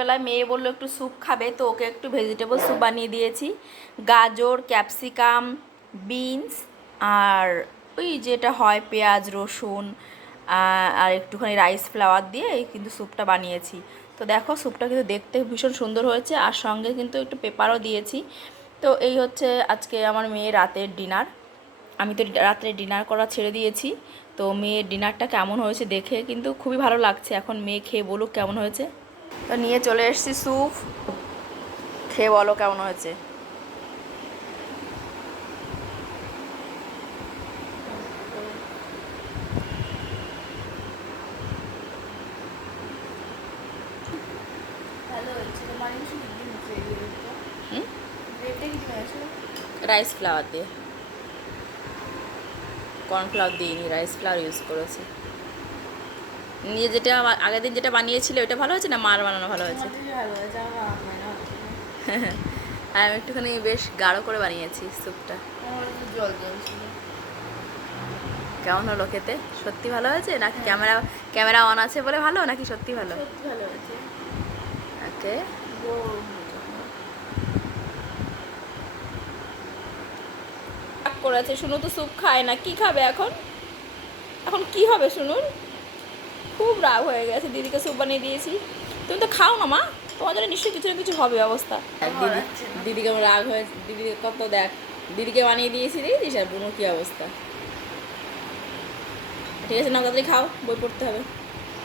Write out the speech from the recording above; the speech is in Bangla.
বেলায় মেয়ে বললো একটু স্যুপ খাবে, তো ওকে একটু ভেজিটেবল স্যুপ বানিয়ে দিয়েছি। গাজর, ক্যাপসিকাম, বিনস আর ওই যেটা হয় পেঁয়াজ, রসুন আর একটুখানি রাইস ফ্লাওয়ার দিয়ে কিন্তু স্যুপটা বানিয়েছি। তো দেখো স্যুপটা কিন্তু দেখতে ভীষণ সুন্দর হয়েছে, আর সঙ্গে কিন্তু একটু পেপারও দিয়েছি। তো এই হচ্ছে আজকে আমার মেয়ের রাতের ডিনার। আমি তো রাত্রে ডিনার করা ছেড়ে দিয়েছি। তো মেয়ের ডিনারটা কেমন হয়েছে দেখে কিন্তু খুবই ভালো লাগছে। এখন মেয়ে খেয়ে বলুক কেমন হয়েছে। তো নিয়ে চলে এসেছি স্যুপ, খেয়ে বলো কেমন হয়েছে। রাইস ফ্লাওয়ার দিয়ে, কর্নফ্লাওয়ার দিইনি, রাইস ফ্লাওয়ার ইউজ করেছি। নিয়ে যেটা আগের দিন যেটা বানিয়েছিল ওটা ভালো হয়েছে না মার বানানো ভালো হয়েছে? আর আমি একটুখানি বেশ গাঢ় করে বানিয়েছি স্যুপটা। কেমন হলো খেতে? সত্যি ভালো হয়েছে নাকি ক্যামেরা অন আছে বলে ভালো, নাকি সত্যি ভালো? ওকে, করেছে শুনু তো স্যুপ খায় না, কি খাবে এখন? এখন কি হবে শুনুন? খুব রাগ হয়ে গেছে, দিদিকে স্যুপ বানিয়ে দিয়েছি। তুমি তো খাও না মা, তোমার জন্য নিশ্চয়ই কিছু না কিছু হবে অবস্থা। দিদিকে রাগ হয়ে, দিদিকে কত দেখ, দিদিকে বানিয়ে দিয়েছি দিদিস আর বুনো কি অবস্থা। ঠিক আছে না, তাড়াতাড়ি খাও, বই পড়তে হবে।